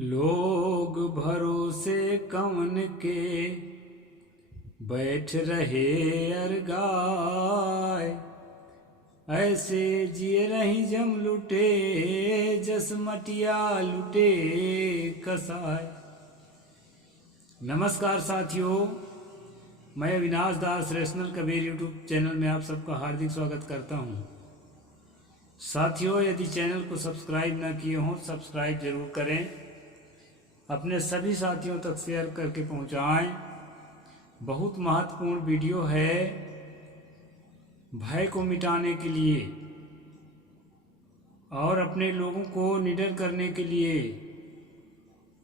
लोग भरोसे कवन के बैठ रहे अरगाय, ऐसे जिए रही जम लुटे जस मटिया लुटे कसाय। नमस्कार साथियों, मैं अविनाश दास रैशनल कबीर यूट्यूब चैनल में आप सबका हार्दिक स्वागत करता हूं। साथियों, यदि चैनल को सब्सक्राइब न किए हों सब्सक्राइब जरूर करें, अपने सभी साथियों तक शेयर करके पहुंचाएं। बहुत महत्वपूर्ण वीडियो है भय को मिटाने के लिए और अपने लोगों को निडर करने के लिए,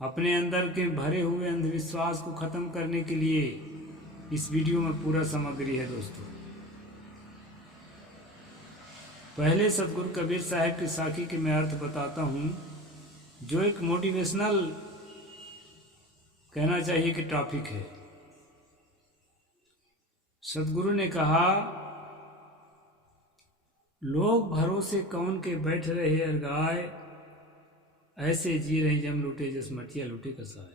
अपने अंदर के भरे हुए अंधविश्वास को खत्म करने के लिए इस वीडियो में पूरा सामग्री है दोस्तों। पहले सतगुरु कबीर साहब की साखी के मैं अर्थ बताता हूँ, जो एक मोटिवेशनल कहना चाहिए कि टॉपिक है। सतगुरु ने कहा, लोग भरोसे कौन के बैठ रहे अरगाय, ऐसे जी रही जम लूटे जस मटिया लूटे कसाय।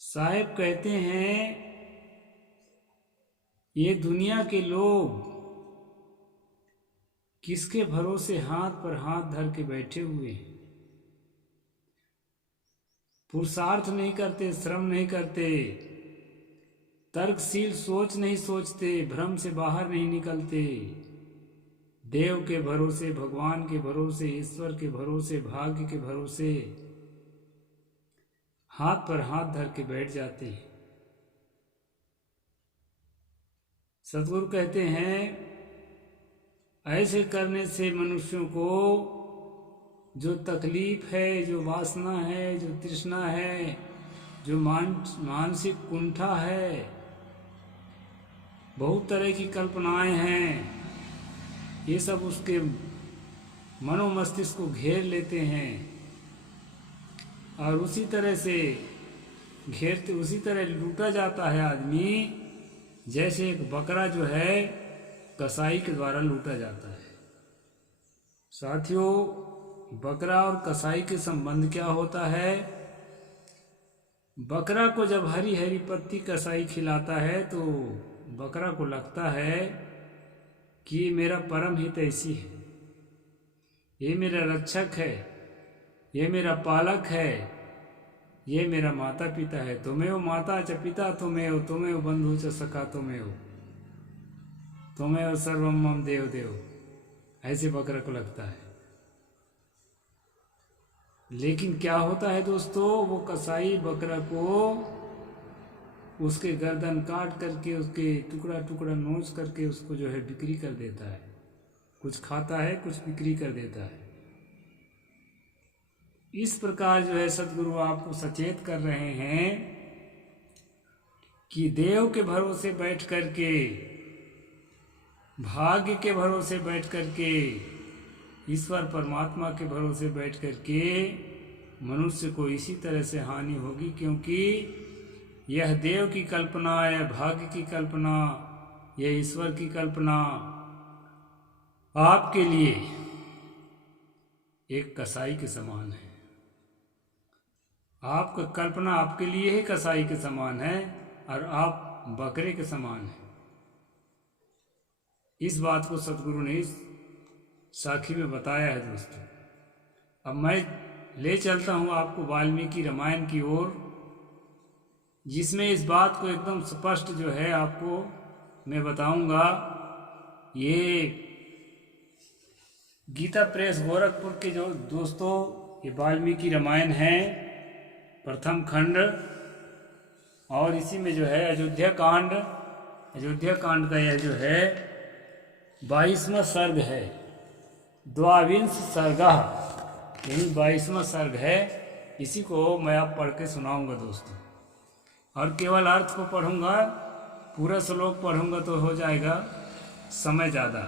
साहेब कहते हैं, ये दुनिया के लोग किसके भरोसे हाथ पर हाथ धर के बैठे हुए हैं। पुरुषार्थ नहीं करते, श्रम नहीं करते, तर्कशील सोच नहीं सोचते, भ्रम से बाहर नहीं निकलते। देव के भरोसे, भगवान के भरोसे, ईश्वर के भरोसे, भाग्य के भरोसे हाथ पर हाथ धर के बैठ जाते हैं। सतगुरु कहते हैं, ऐसे करने से मनुष्यों को जो तकलीफ है, जो वासना है, जो तृष्णा है, जो मानसिक कुंठा है, बहुत तरह की कल्पनाएं हैं, ये सब उसके मनोमस्तिष्क को घेर लेते हैं और उसी तरह से घेरते उसी तरह लूटा जाता है आदमी, जैसे एक बकरा जो है कसाई के द्वारा लूटा जाता है। साथियों, बकरा और कसाई के संबंध क्या होता है? बकरा को जब हरी हरी पत्ती कसाई खिलाता है तो बकरा को लगता है कि ये मेरा परम हित ऐसी है, ये मेरा रक्षक है, ये मेरा पालक है, ये मेरा माता पिता है। तुम्हें माता च पिता तुम्हें बंधु च सखा तुम्हें सर्वम मम देव देव, ऐसे बकरा को लगता है। लेकिन क्या होता है दोस्तों, वो कसाई बकरा को उसके गर्दन काट करके, उसके टुकड़ा टुकड़ा नोच करके उसको जो है बिक्री कर देता है। कुछ खाता है, कुछ बिक्री कर देता है। इस प्रकार जो है सतगुरु आपको सचेत कर रहे हैं कि देव के भरोसे बैठ करके, भाग्य के भरोसे बैठ करके, ईश्वर परमात्मा के भरोसे बैठ करके मनुष्य को इसी तरह से हानि होगी, क्योंकि यह देव की कल्पना, यह भाग्य की कल्पना, यह ईश्वर की कल्पना आपके लिए एक कसाई के समान है। आपका कल्पना आपके लिए ही कसाई के समान है और आप बकरे के समान हैं। इस बात को सतगुरु ने इस साखी में बताया है दोस्तों। अब मैं ले चलता हूँ आपको वाल्मीकि रामायण की ओर, जिसमें इस बात को एकदम स्पष्ट जो है आपको मैं बताऊंगा। ये गीता प्रेस गोरखपुर के जो दोस्तों, ये वाल्मीकि रामायण है प्रथम खंड, और इसी में जो है अयोध्या कांड का यह जो है 22वां सर्ग है। द्वाविंश सर्गा, यही 22वां सर्ग है। इसी को मैं आप पढ़ के सुनाऊंगा दोस्तों, और केवल अर्थ को पढ़ूंगा, पूरा श्लोक पढ़ूंगा तो हो जाएगा समय ज़्यादा।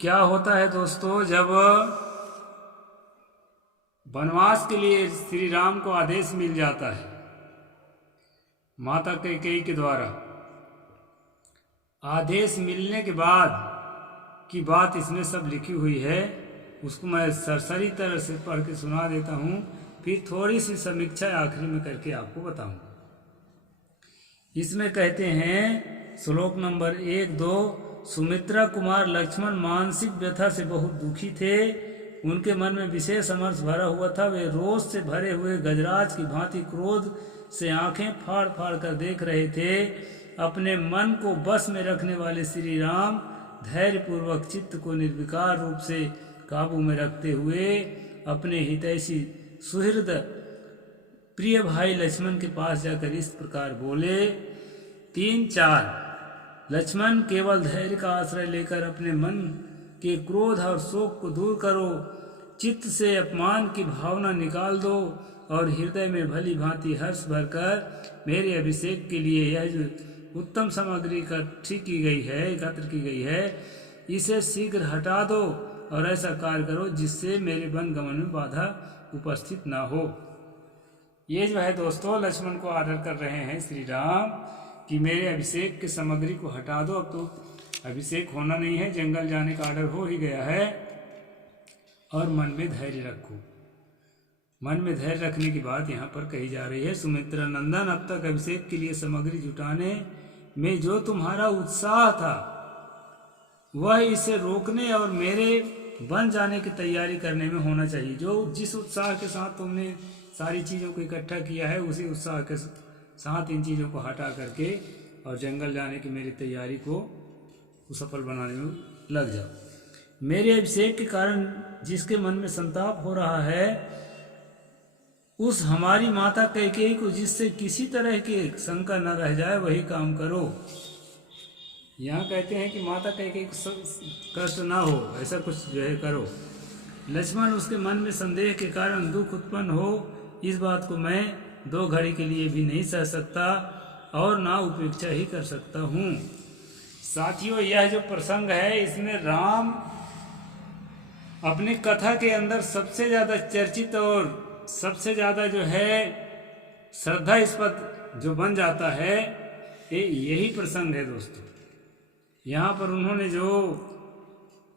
क्या होता है दोस्तों, जब वनवास के लिए श्री राम को आदेश मिल जाता है माता कैकेयी के द्वारा, आदेश मिलने के बाद की बात इसमें सब लिखी हुई है। उसको मैं सरसरी तरह से पढ़ के सुना देता हूँ, फिर थोड़ी सी समीक्षा आखिरी में करके आपको बताऊँगा। इसमें कहते हैं श्लोक नंबर 1-2, सुमित्रा कुमार लक्ष्मण मानसिक व्यथा से बहुत दुखी थे। उनके मन में विशेष अमर्ष भरा हुआ था। वे रोष से भरे हुए गजराज की भांति क्रोध से आंखें फाड़ फाड़ कर देख रहे थे। अपने मन को बस में रखने वाले श्री राम धैर्यपूर्वक चित्त को निर्विकार रूप से काबू में रखते हुए अपने हितैषी सुहृद प्रिय भाई लक्ष्मण के पास जाकर इस प्रकार बोले। 3-4 लक्ष्मण, केवल धैर्य का आश्रय लेकर अपने मन के क्रोध और शोक को दूर करो। चित्त से अपमान की भावना निकाल दो और हृदय में भली भांति हर्ष भरकर मेरे अभिषेक के लिए यह जो उत्तम सामग्री एकत्र की गई है, इसे शीघ्र हटा दो और ऐसा कार्य करो जिससे मेरे वन गमन में बाधा उपस्थित ना हो। ये जो है दोस्तों, लक्ष्मण को आर्डर कर रहे हैं श्री राम कि मेरे अभिषेक की सामग्री को हटा दो। अब तो अभिषेक होना नहीं है, जंगल जाने का आर्डर हो ही गया है, और मन में धैर्य रखो। मन में धैर्य रखने की बात यहाँ पर कही जा रही है। सुमित्रा नंदन, अब तक अभिषेक के लिए सामग्री जुटाने में जो तुम्हारा उत्साह था, वह इसे रोकने और मेरे बन जाने की तैयारी करने में होना चाहिए। जिस उत्साह के साथ तुमने सारी चीज़ों को इकट्ठा किया है, उसी उत्साह के साथ इन चीज़ों को हटा करके और जंगल जाने की मेरी तैयारी को सफल बनाने में लग जाओ। मेरे अभिषेक के कारण जिसके मन में संताप हो रहा है, उस हमारी माता कैकेयी को जिससे किसी तरह की शंका न रह जाए, वही काम करो। यहाँ कहते हैं कि माता कैकेयी को कष्ट ना हो, ऐसा कुछ जो है करो। लक्ष्मण, उसके मन में संदेह के कारण दुख उत्पन्न हो, इस बात को मैं 2 घड़ी के लिए भी नहीं सह सकता और ना उपेक्षा ही कर सकता हूँ। साथियों, यह जो प्रसंग है, इसमें राम अपनी कथा के अंदर सबसे ज़्यादा चर्चित और सबसे ज़्यादा जो है श्रद्धास्पद जो बन जाता है, यही प्रसंग है दोस्तों। यहाँ पर उन्होंने जो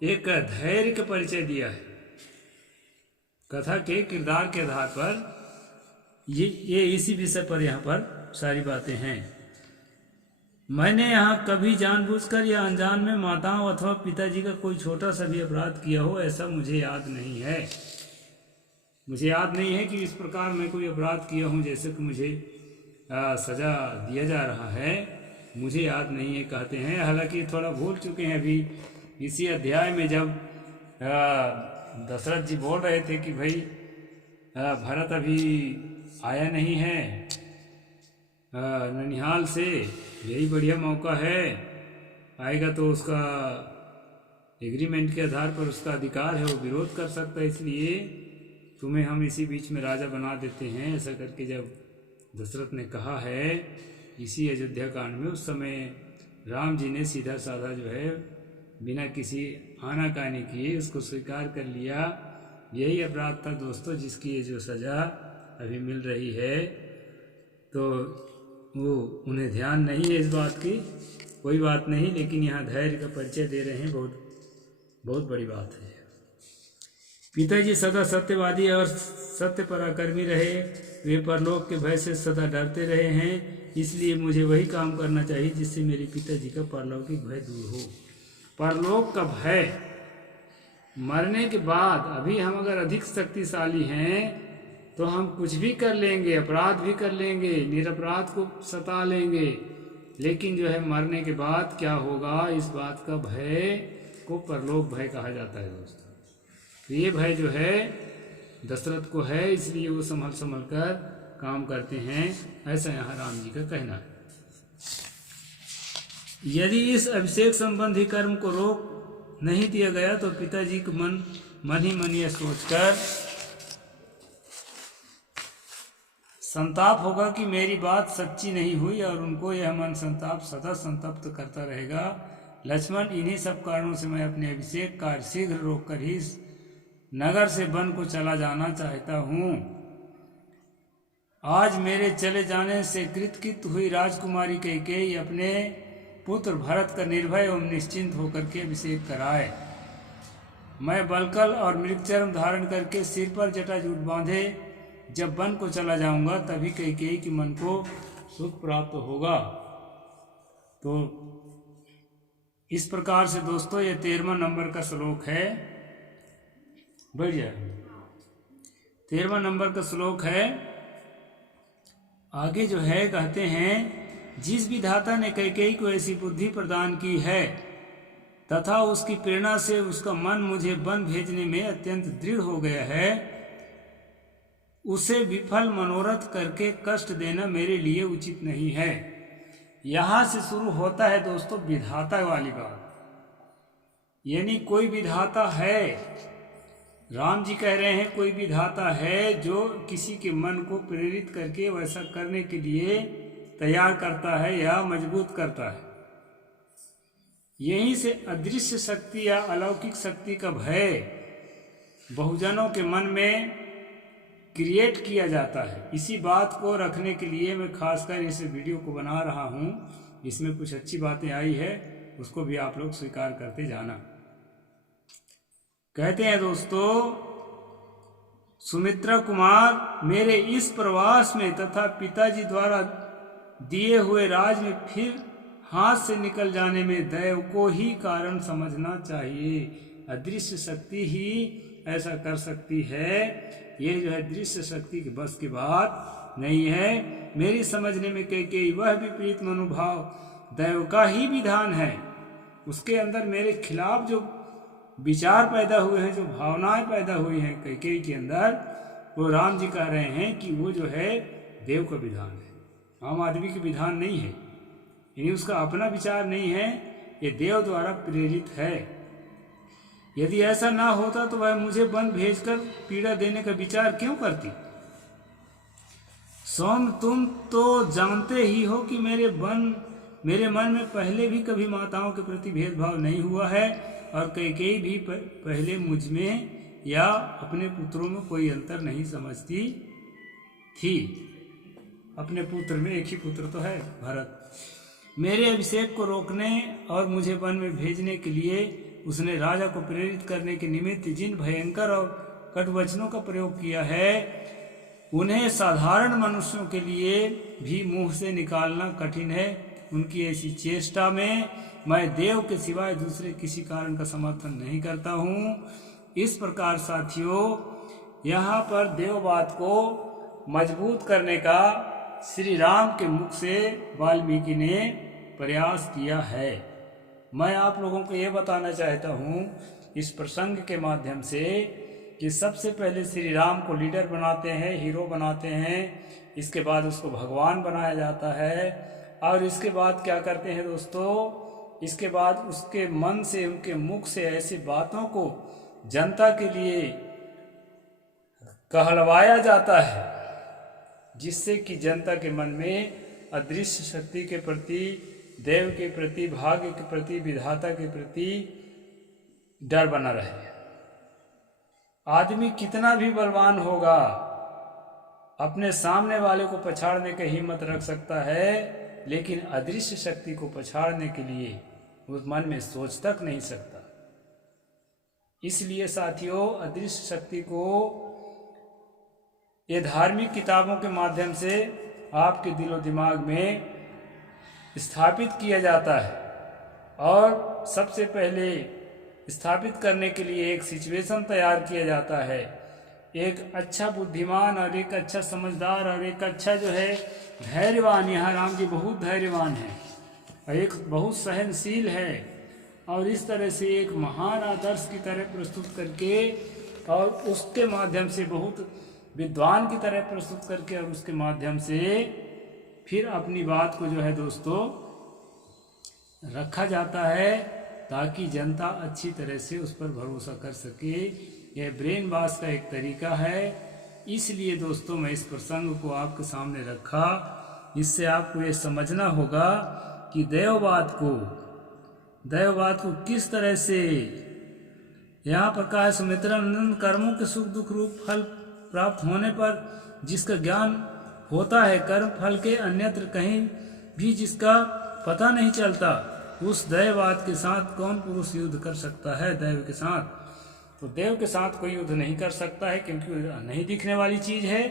एक धैर्य का परिचय दिया है कथा के किरदार के आधार पर, ये इसी विषय पर यहाँ पर सारी बातें हैं। मैंने यहाँ कभी जानबूझकर या अनजान में माताओं अथवा पिताजी का कोई छोटा सा भी अपराध किया हो, ऐसा मुझे याद नहीं है। मुझे याद नहीं है कि इस प्रकार मैं कोई अपराध किया हूँ जैसे कि मुझे सजा दिया जा रहा है, मुझे याद नहीं है कहते हैं। हालांकि थोड़ा भूल चुके हैं अभी इसी अध्याय में, जब दशरथ जी बोल रहे थे कि भाई भरत अभी आया नहीं है ननिहाल से, यही बढ़िया मौका है, आएगा तो उसका एग्रीमेंट के आधार पर उसका अधिकार है, वो विरोध कर सकता है, इसलिए तुम्हें हम इसी बीच में राजा बना देते हैं। ऐसा करके जब दशरथ ने कहा है इसी अयोध्या कांड में, उस समय राम जी ने सीधा साधा जो है बिना किसी आनाकानी किए उसको स्वीकार कर लिया। यही अपराध था दोस्तों जिसकी ये जो सज़ा अभी मिल रही है, तो वो उन्हें ध्यान नहीं है इस बात की, कोई बात नहीं, लेकिन यहाँ धैर्य का परिचय दे रहे हैं, बहुत बड़ी बात है। पिताजी सदा सत्यवादी और सत्य पराक्रमी रहे, वे परलोक के भय से सदा डरते रहे हैं, इसलिए मुझे वही काम करना चाहिए जिससे मेरे पिताजी का पारलौकिक भय दूर हो। परलोक का भय, मरने के बाद अभी हम अगर अधिक शक्तिशाली हैं तो हम कुछ भी कर लेंगे, अपराध भी कर लेंगे, निरपराध को सता लेंगे, लेकिन जो है मरने के बाद क्या होगा, इस बात का भय को परलोक भय कहा जाता है दोस्तों। तो ये भय जो है दशरथ को है, इसलिए वो संभल कर काम करते हैं, ऐसा यहाँ राम जी का कहना है। यदि इस अभिषेक संबंधी कर्म को रोक नहीं दिया गया तो पिताजी को मन ही मन यह सोचकर संताप होगा कि मेरी बात सच्ची नहीं हुई, और उनको यह मन संताप सदा संतप्त करता रहेगा। लक्ष्मण, इन्हीं सब कारणों से मैं अपने अभिषेक कार्य शीघ्र रोककर ही इस नगर से वन को चला जाना चाहता हूँ। आज मेरे चले जाने से कृतकृत हुई राजकुमारी कैकेयी अपने पुत्र भरत का निर्भय एवं निश्चिंत होकर के अभिषेक कराए। मैं बलकल और मृगचर्म धारण करके सिर पर जटाजूट बांधे जब वन को चला जाऊंगा, तभी कैकेयी के मन को सुख प्राप्त होगा। तो इस प्रकार से दोस्तों ये 13वां नंबर का श्लोक है। बढ़ जाए 13वां नंबर का श्लोक है। आगे जो है कहते हैं, जिस विधाता ने कैकेयी को ऐसी बुद्धि प्रदान की है तथा उसकी प्रेरणा से उसका मन मुझे वन भेजने में अत्यंत दृढ़ हो गया है, उसे विफल मनोरथ करके कष्ट देना मेरे लिए उचित नहीं है। यहां से शुरू होता है दोस्तों विधाता वाली बात। यानी कोई विधाता है, राम जी कह रहे हैं कोई विधाता है जो किसी के मन को प्रेरित करके वैसा करने के लिए तैयार करता है या मजबूत करता है। यहीं से अदृश्य शक्ति या अलौकिक शक्ति का भय बहुजनों के मन में क्रिएट किया जाता है। इसी बात को रखने के लिए मैं खासकर इस वीडियो को बना रहा हूँ। इसमें कुछ अच्छी बातें आई है, उसको भी आप लोग स्वीकार करते जाना। कहते हैं दोस्तों, सुमित्रा कुमार मेरे इस प्रवास में तथा पिताजी द्वारा दिए हुए राज में फिर हाथ से निकल जाने में दैव को ही कारण समझना चाहिए। अदृश्य शक्ति ही ऐसा कर सकती है। ये जो है दृश्य शक्ति के बस की बात नहीं है। मेरी समझने में कैकेयी वह विपरीत मनोभाव दैव का ही विधान है। उसके अंदर मेरे खिलाफ जो विचार पैदा हुए हैं, जो भावनाएं पैदा हुई हैं कैकेयी के अंदर, वो राम जी कह रहे हैं कि वो जो है देव का विधान है, आम आदमी के विधान नहीं है। यानी उसका अपना विचार नहीं है, ये देव द्वारा प्रेरित है। यदि ऐसा ना होता तो वह मुझे वन भेजकर पीड़ा देने का विचार क्यों करती। सोम, तुम तो जानते ही हो कि मेरे मन में पहले भी कभी माताओं के प्रति भेदभाव नहीं हुआ है और कैकेयी भी पहले मुझ में या अपने पुत्रों में कोई अंतर नहीं समझती थी। अपने पुत्र में एक ही पुत्र तो है, भरत। मेरे अभिषेक को रोकने और मुझे वन में भेजने के लिए उसने राजा को प्रेरित करने के निमित्त जिन भयंकर और कटुवचनों का प्रयोग किया है, उन्हें साधारण मनुष्यों के लिए भी मुंह से निकालना कठिन है। उनकी ऐसी चेष्टा में मैं देव के सिवाय दूसरे किसी कारण का समर्थन नहीं करता हूँ। इस प्रकार साथियों, यहाँ पर देववाद को मजबूत करने का श्री राम के मुख से वाल्मीकि ने प्रयास किया है। मैं आप लोगों को ये बताना चाहता हूँ इस प्रसंग के माध्यम से कि सबसे पहले श्री राम को लीडर बनाते हैं, हीरो बनाते हैं, इसके बाद उसको भगवान बनाया जाता है। और इसके बाद क्या करते हैं दोस्तों, इसके बाद उसके मन से, उनके मुख से ऐसी बातों को जनता के लिए कहलवाया जाता है जिससे कि जनता के मन में अदृश्य शक्ति के प्रति, देव के प्रति, भाग्य के प्रति, विधाता के प्रति डर बना रहे। आदमी कितना भी बलवान होगा, अपने सामने वाले को पछाड़ने की हिम्मत रख सकता है, लेकिन अदृश्य शक्ति को पछाड़ने के लिए उस मन में सोच तक नहीं सकता। इसलिए साथियों, अदृश्य शक्ति को ये धार्मिक किताबों के माध्यम से आपके दिलो दिमाग में स्थापित किया जाता है और सबसे पहले स्थापित करने के लिए एक सिचुएशन तैयार किया जाता है। एक अच्छा बुद्धिमान और एक अच्छा समझदार और एक अच्छा जो है धैर्यवान, यहाँ राम जी बहुत धैर्यवान है और एक बहुत सहनशील है, और इस तरह से एक महान आदर्श की तरह प्रस्तुत करके और उसके माध्यम से बहुत विद्वान की तरह प्रस्तुत करके और उसके माध्यम से फिर अपनी बात को जो है दोस्तों रखा जाता है ताकि जनता अच्छी तरह से उस पर भरोसा कर सके। यह ब्रेन वॉश का एक तरीका है। इसलिए दोस्तों मैं इस प्रसंग को आपके सामने रखा। इससे आपको ये समझना होगा कि देववाद को किस तरह से यहाँ पर कहा है, सुमित्रा नंदन कर्मों के सुख दुख रूप फल प्राप्त होने पर जिसका ज्ञान होता है, कर्म फल के अन्यत्र कहीं भी जिसका पता नहीं चलता, उस दैववाद के साथ कौन पुरुष युद्ध कर सकता है। दैव के साथ तो देव के साथ कोई युद्ध नहीं कर सकता है, क्योंकि नहीं दिखने वाली चीज है।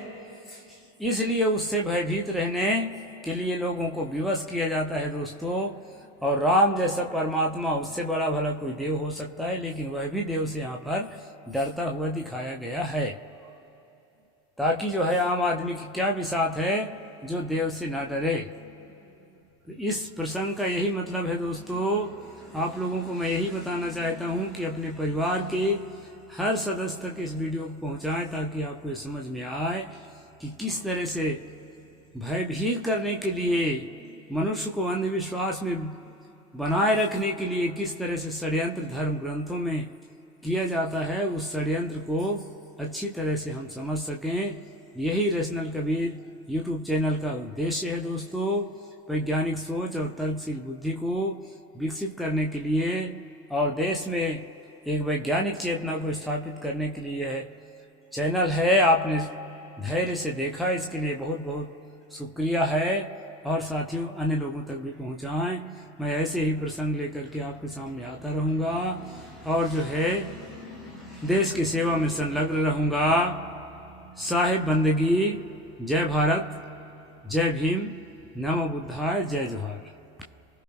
इसलिए उससे भयभीत रहने के लिए लोगों को विवश किया जाता है दोस्तों। और राम जैसा परमात्मा, उससे बड़ा भला कोई देव हो सकता है, लेकिन वह भी देव से यहाँ पर डरता हुआ दिखाया गया है, ताकि जो है आम आदमी की क्या बिसात है जो देव से ना डरे। तो इस प्रसंग का यही मतलब है दोस्तों। आप लोगों को मैं यही बताना चाहता हूँ कि अपने परिवार के हर सदस्य तक इस वीडियो को पहुँचाएं, ताकि आपको ये समझ में आए कि किस तरह से भयभीत करने के लिए, मनुष्य को अंधविश्वास में बनाए रखने के लिए किस तरह से षड्यंत्र धर्म ग्रंथों में किया जाता है, उस षड्यंत्र को अच्छी तरह से हम समझ सकें। यही रैशनल कबीर यूट्यूब चैनल का उद्देश्य है दोस्तों। वैज्ञानिक सोच और तर्कशील बुद्धि को विकसित करने के लिए और देश में एक वैज्ञानिक चेतना को स्थापित करने के लिए यह चैनल है। आपने धैर्य से देखा, इसके लिए बहुत बहुत शुक्रिया है। और साथियों, अन्य लोगों तक भी पहुंचाएं। मैं ऐसे ही प्रसंग लेकर के आपके सामने आता रहूँगा और जो है देश की सेवा में संलग्न रहूँगा। साहिब बंदगी। जय भारत, जय भीम, नमो बुद्धाय, जय जोहार।